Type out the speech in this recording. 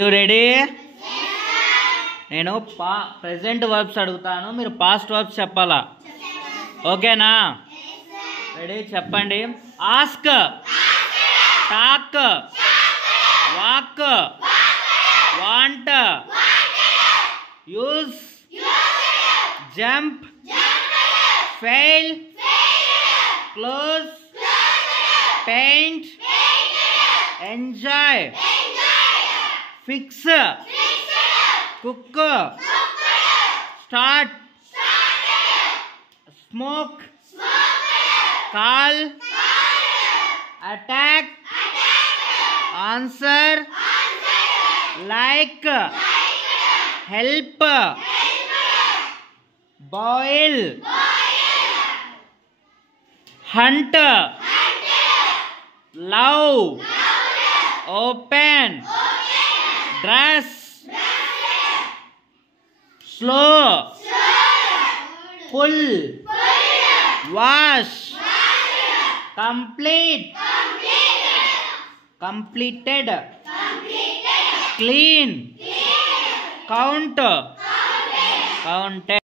You ready? నేను present verbs అడుగుతాను, మీరు పాస్ట్ వర్బ్స్ చెప్పాలా? ఓకేనా? రెడీ? చెప్పండి. Ask, talk, walk, want, use, jump, fail, close, paint, enjoy, fix, cook, start, smoke, call, attack, answer, like, help, boil, hunt, love, open, dress, slow, pull, wash, complete, completed, clean, count, counted.